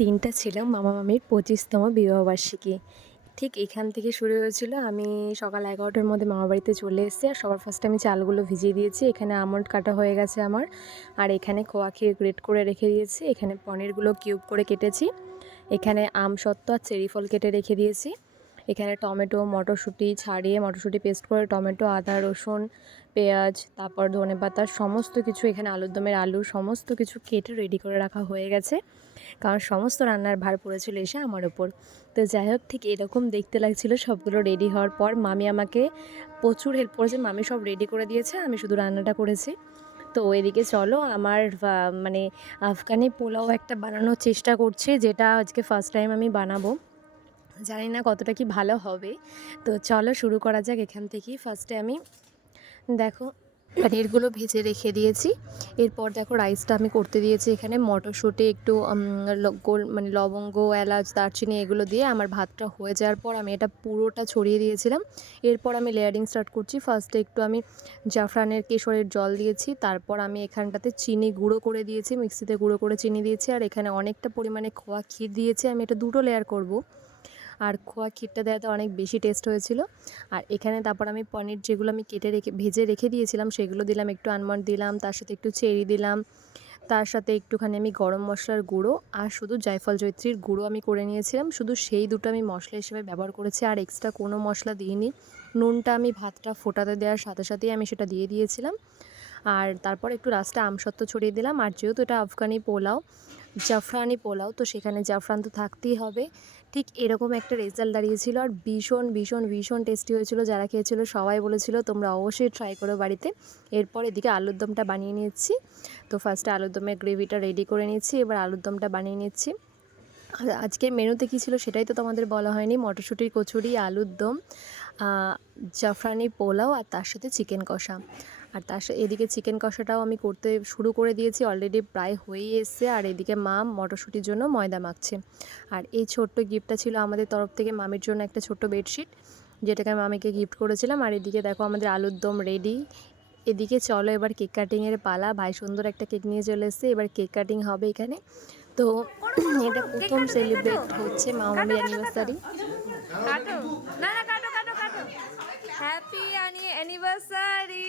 দিনটা ছিল মামা মামির পঁচিশতম বিবাহবার্ষিকী ঠিক এখান থেকে শুরু হয়েছিল, আমি সকাল এগারোটার মধ্যে মামা বাড়িতে চলে এসেছি আর সবার ফার্স্টে আমি চালগুলো ভিজিয়ে দিয়েছি, এখানে আমন্ড কাটা হয়ে গেছে আমার। আর এখানে খোয়া খেয়ে গ্রেট করে রেখে দিয়েছি, এখানে পনিরগুলো কিউব করে কেটেছি, এখানে আম সত্ত্ব আর চেরি ফল কেটে রেখে দিয়েছি। এখানে টমেটো, মটরশুঁটি ছাড়িয়ে মটরশুঁটি পেস্ট করে টমেটো, আদা, রসুন, পেঁয়াজ, তারপর ধনে পাতা সমস্ত কিছু এখানে আলুর দমের আলু, সমস্ত কিছু কেটে রেডি করে রাখা হয়ে গেছে। কারণ সমস্ত রান্নার ভার পড়েছিল এসে আমার ওপর তো যাই হোক, ঠিক এরকম দেখতে লাগছিল, সবগুলো রেডি হওয়ার পর মামি আমাকে প্রচুর হেল্প করেছে। মামি সব রেডি করে দিয়েছে, আমি শুধু রান্নাটা করেছি। তো এদিকে চলো, আমার মানে আফগানি পোলাও একটা বানানোর চেষ্টা করছি, যেটা আজকে ফার্স্ট টাইম আমি বানাবো। জানি না কতটা কি ভালো হবে। তো চলো শুরু করা যাক এখান থেকেই। ফার্স্টে আমি দেখো পনিরগুলো ভেজে রেখে দিয়েছি। এরপর দেখো রাইসটা আমি করতে দিয়েছি এখানে। মটরশুঁটি একটু গোল মানে লবঙ্গ, এলাচ, দারচিনি এগুলো দিয়ে আমার ভাতটা হয়ে যাওয়ার পর আমি এটা পুরোটা ছড়িয়ে দিয়েছিলাম। এরপর আমি লেয়ারিং স্টার্ট করছি। ফার্স্টে একটু আমি জাফরানের কেশরের জল দিয়েছি। তারপর আমি এখানটাতে চিনি গুঁড়ো করে দিয়েছি। মিক্সিতে গুঁড়ো করে চিনি দিয়েছি। আর এখানে অনেকটা পরিমাণে খোয়া ক্ষীর দিয়েছি। আমি এটা দুটো লেয়ার করব। আর খোয়া ক্ষীরটা দেওয়াতে অনেক বেশি টেস্ট হয়েছিল। আর এখানে তারপর আমি পনির যেগুলো আমি কেটে রেখে, ভেজে রেখে দিয়েছিলাম, সেগুলো দিলাম, একটু আনমন্ড দিলাম, তার সাথে একটু চেরি দিলাম, তার সাথে একটুখানি আমি গরম মশলার গুঁড়ো আর শুধু জায়ফল জয়ত্রীর গুঁড়ো আমি করে নিয়েছিলাম। শুধু সেই দুটো আমি মশলা হিসেবে ব্যবহার করেছি, আর এক্সট্রা কোনো মশলা দিইনি। নুনটা আমি ভাতটা ফোটাতে দেওয়ার সাথে সাথেই আমি সেটা দিয়ে দিয়েছিলাম। আর তারপর একটু রাস্তা আমসত্ত্ব ছড়িয়ে দিলাম। আর যেহেতু এটা আফগানি পোলাও, জাফরানি পোলাও, তো সেখানে জাফরান তো থাকতেই হবে। ঠিক এরকম একটা রেজাল্ট দাঁড়িয়েছিল আর ভীষণ ভীষণ ভীষণ টেস্টি হয়েছিল। যারা খেয়েছিল সবাই বলেছিল, তোমরা অবশ্যই ট্রাই করো বাড়িতে। এরপর এদিকে আলুর দমটা বানিয়ে নিচ্ছি তো ফার্স্টে আলুর দমের গ্রেভিটা রেডি করে নিচ্ছি এবার আলুর দমটা বানিয়ে নিচ্ছি। আজকের মেনুতে কী ছিল সেটাই তো তোমাদের বলা হয়নি। মটরশুঁটির কচুরি, আলুর দম জাফরানি পোলাও আর তার সাথে চিকেন কষা। আর তার এদিকে চিকেন কষাটাও আমি করতে শুরু করে দিয়েছি অলরেডি প্রায় হয়েই এসছে। আর এদিকে মা মটরশুঁটির জন্য ময়দা মাখছে। আর এই ছোট্ট গিফটটা ছিল আমাদের তরফ থেকে মামির জন্য একটা ছোট্ট বেডশিট যেটাকে আমি মামিকে গিফট করেছিলাম। আর এদিকে দেখো আমাদের আলুর দম রেডি এদিকে চলো এবার কেক কাটিংয়ের পালা। ভাই সুন্দর একটা কেক নিয়ে চলে এসছে। এবার কেক কাটিং হবে এখানে। তো এটা প্রথম সেলিব্রেট হচ্ছে মামামির anniversary happy anniversary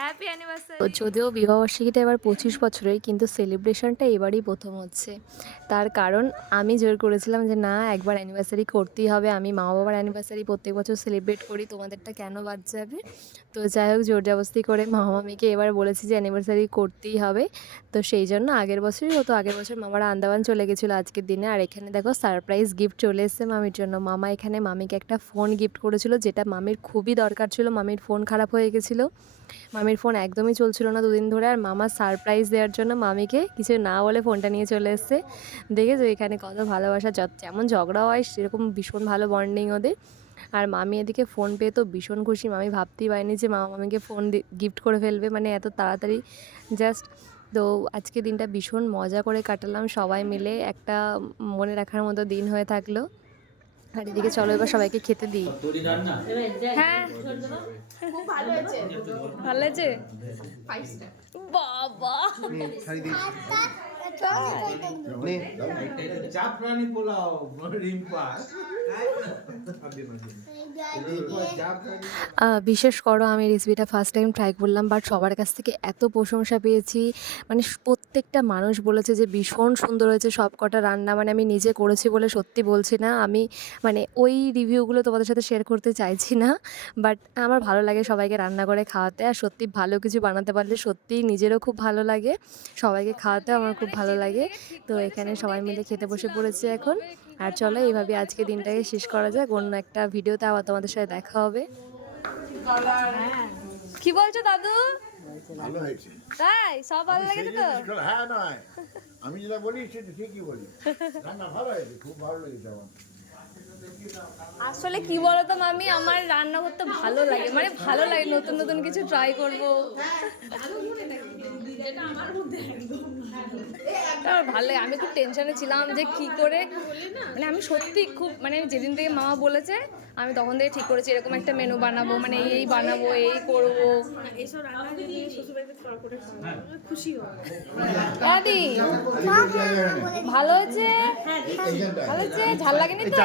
happy anniversary যদিও বিবাহবার্ষিকীটা এবার পঁচিশ বছরের, কিন্তু সেলিব্রেশনটা এবারই প্রথম হচ্ছে। তার কারণ আমি জোর করেছিলাম যে, না, একবার অ্যানিভার্সারি করতেই হবে। আমি মা বাবার অ্যানিভার্সারি প্রত্যেক বছর সেলিব্রেট করি, তোমাদেরটা কেন বাদ যাবে? তো যাই হোক জোর জবস্তি করে মামা মামিকে এবার বলেছি যে অ্যানিভার্সারি করতেই হবে। তো সেই জন্য আগের বছরই হতো, আগের বছর মামারা আন্দামান চলে গেছিল আজকের দিনে। আর এখানে দেখো সারপ্রাইজ গিফট চলে এসেছে মামির জন্য। মামা এখানে মামিকে একটা ফোন গিফট করেছিল, যেটা মামির খুবই দরকার ছিল। মামির ফোন খারাপ হয়ে গেছিল। মামির ফোন একদমই চলছিল না দুদিন ধরে, আর মামা সারপ্রাইজ দেওয়ার জন্য মামিকে কিছু না বলে ফোনটা নিয়ে চলে এসছে। দেখে দেখেছ, এখানে কত ভালোবাসা যেমন ঝগড়া হয়, সেরকম ভীষণ ভালো বন্ডিং ওদের। আর মামি এদিকে ফোন পেয়ে তো ভীষণ খুশি। মামি ভাবতেই পারিনি যে মামা মামিকে ফোন গিফট করে ফেলবে মানে এত তাড়াতাড়ি জাস্ট তো আজকে দিনটা ভীষণ মজা করে কাটালাম সবাই মিলে। একটা মনে রাখার মতো দিন হয়ে থাকল। আর এদিকে চলো এবার সবাইকে খেতে দিই। হ্যাঁ। ভালো হয়েছে? বাবা। বিশ্বাস করো, আমি রেসিপিটা ফার্স্ট টাইম ট্রাই করলাম বাট সবার কাছ থেকে এত প্রশংসা পেয়েছি। মানে প্রত্যেকটা মানুষ বলেছে যে ভীষণ সুন্দর হয়েছে সব কটা রান্না মানে আমি নিজে করেছি বলে সত্যি বলছি না। আমি মানে ওই রিভিউগুলো তোমাদের সাথে শেয়ার করতে চাইছি না বাট আমার ভালো লাগে সবাইকে রান্না করে খাওয়াতে, আর সত্যি ভালো কিছু বানাতে পারলে সত্যিই নিজেরও খুব ভালো লাগে। সবাইকে খাওয়াতে আমার খুব ভালো লাগে। তো এখানে সবাই মিলে খেতে বসে পড়েছে এখন। আর চলো এইভাবে আজকে দিনটাকে শেষ করা যাক। অন্য একটা ভিডিওতে আবার তোমাদের সাথে দেখা হবে। কি বলছো দাদু? ভালো হয়েছে। তাই? সব ভালো লেগেছে তো? হ্যাঁ নয়। আমি যেটা বলি সেটা ঠিকই বলি। রান্না ভালো হয়েছে খুব ভালো লেগেছে আমার। আসলে কি বলতো মামি আমার রান্না করতে ভালো লাগে। মানে ভালো লাগে নতুন নতুন কিছু ট্রাই করব। আমার ভালো লাগে আমি খুব টেনশনে ছিলাম যে কি করে মানে আমি সত্যি খুব মানে যেদিন থেকে মামা বলেছে আমি তখন থেকে ঠিক করেছি এরকম একটা মেনু বানাবো মানে এই বানাবো এই করব। খাওয়া খুশি হয়। দাদি ভালো হয়েছে? ভালো হয়েছে? ঝাল লাগেনি তো?